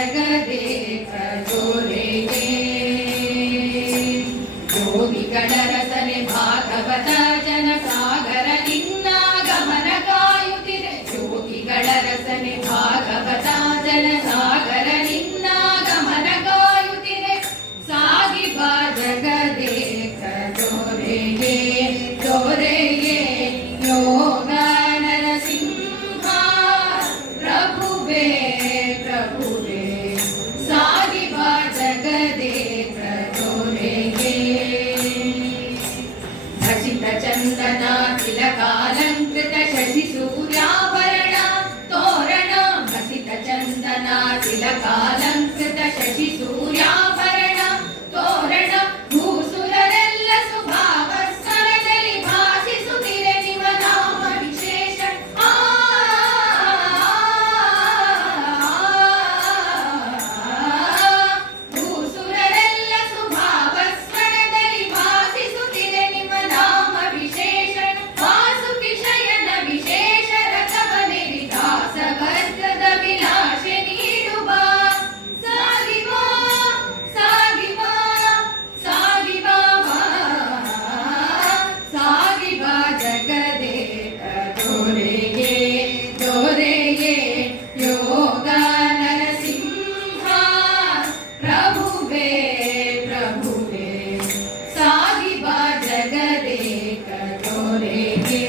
ಜಗದೇಕ ಜೋರೆಗೆ ಯೋಗಿಗಳ ರಸನೆ ಭಾಗವತ ಜನಸಾಗರ ನಿನ್ನ ಗಮನ ಕಾಯುತ್ತಿದೆ ಯೋಗಿಗಳ ರಸನೆ ಭಾಗವತ ಜನಸಾಗರ ನಿನ್ನ ಗಮನ ಕಾಯುತ್ತಿದೆ ಸಾಗಿ ಬಾ ಜಗದೇಕ ಜೋರೆಗೆ ಜೋರೆಗೆ ಯೋಗ ನರಸಿಂಹ ಪ್ರಭುವೇ ಪ್ರಭುವೇ ಸಾಗಿ ಬಾ ಜಗದೇಕ ಜೋರೆಗೆ ಹಸಿತ ಚಂದನ ತಿಲಕಾಲಂಕೃತ ಶಶಿ ಸೂರ್ಯಾಭರಣ ತೋರಣ ಹಸಿತ ಚಂದನ ತಿಲಕಾಲಂಕೃತ ಶಶಿ ಸೂರ್ಯಾಭರಣ ತೋರಣ ಭೂಸುರರೆಲ್ಲ ಸುಭಾವ ಸ್ವರದಲ್ಲಿ ಭಾಸಿಸುತ್ತಿರೆ ನಿಮ್ಮ ನಾಮ ವಿಶೇಷ ಭೂಸುರರೆಲ್ಲ ಸುಭಾವ ಸ್ವರದಲ್ಲಿ ಭಾಸಿಸುತ್ತಿರೆ ನಿಮ್ಮ ನಾಮ ವಿಶೇಷಣ ವಾಸುಕಿ ಶಯನ ವಿಶೇಷ ರಥವನೆರಿ ದಾಸ ವರ್ಗದ ವಿಲಾಸೆ ನೀಡುವ ಸಾಗಿ ಬಾ ಸಾಗಿ ಬಾ ಸಾಗಿ ಬಾ ಸಾಗಿ ಬಾ ಜಗದೇಕ ಜೋರೆಗೆ ಜೋರೆಗೆ ಯೋಗ ನರಸಿಂಹ ಪ್ರಭುವೇ ಪ್ರಭುವೇ ಸಾಗಿ ಬಾ ಜಗದೇಕ ಜೋರೆಗೆ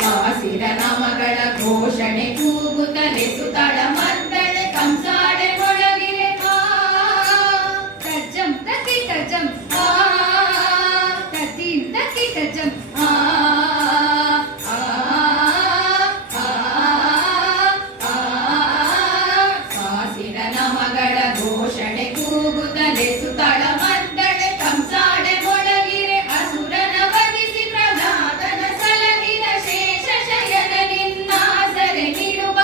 ಸಾಸಿರ ನಾಮಗಳ ಘೋಷಣೆ ಕೂಗುತ್ತಲೆ ಸುತಳ ಮದ್ದಳೆ ಕಂಸಾಳೆ ಮೊಳಗಿರೆ ತಜ್ಜಂ ತಕ್ಕಿ ತಜ್ಜಂ ತತ್ತಿ ತಕ್ಕಿ ತಜ್ಜಂ ಸಾಸಿರ ನಾಮಗಳ ಘೋಷಣೆ ಕೂಗುತ್ತಲೆ ಸುತಳ ಮದ್ದಳೆ ಕಂಸಾಳೆ ಮೊಳಗಿರೆ ಅಸುರನ ವಧಿಸಿ ಪ್ರಹ್ಲಾದನ ಸಲಹಿದ ಶೇಷ ಶಯನ ನಿನ್ನಾಸರೆ ನಿಡುವ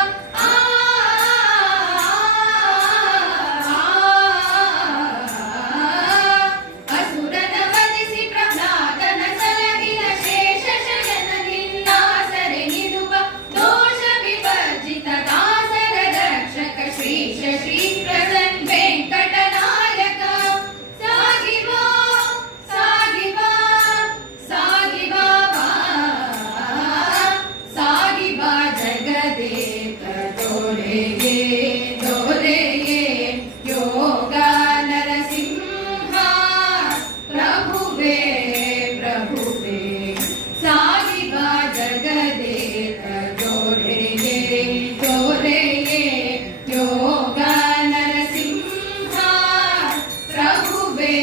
ಅಸುರನ ವಧಿಸಿ ಪ್ರಹ್ಲಾದನ ಸಲಹಿದ ಶೇಷ ಶಯನ ನಿನ್ನಾಸರೆ ನಿಡುವ ದೋಷ ವಿವರ್ಜಿತ ದಾಸರ ರಕ್ಷಕ ಶ್ರೀಶ ಶ್ರೀ ಪ್ರಸನ್ ವೆಂಕಟನಾಯಕ ಸಾಗಿ ಬಾ ಸಾಗಿ ಬಾ ಸಾಗಿ ಬಾ ಸಾಗಿ ಬಾ ಜಗದೇಕ ಜೋರೆಗೆ ಜೋರೆಗೆ ಯೋಗ ನರಸಿಂಹ ಪ್ರಭುವೇ ಪ್ರಭುವೇ ಸಾಗಿ ಬಾ ಜಗದೇಕ ಜೋರೆಗೆ ಜೋರೆಗೆ ಯೋಗ ನರಸಿಂಹ ಪ್ರಭುವೇ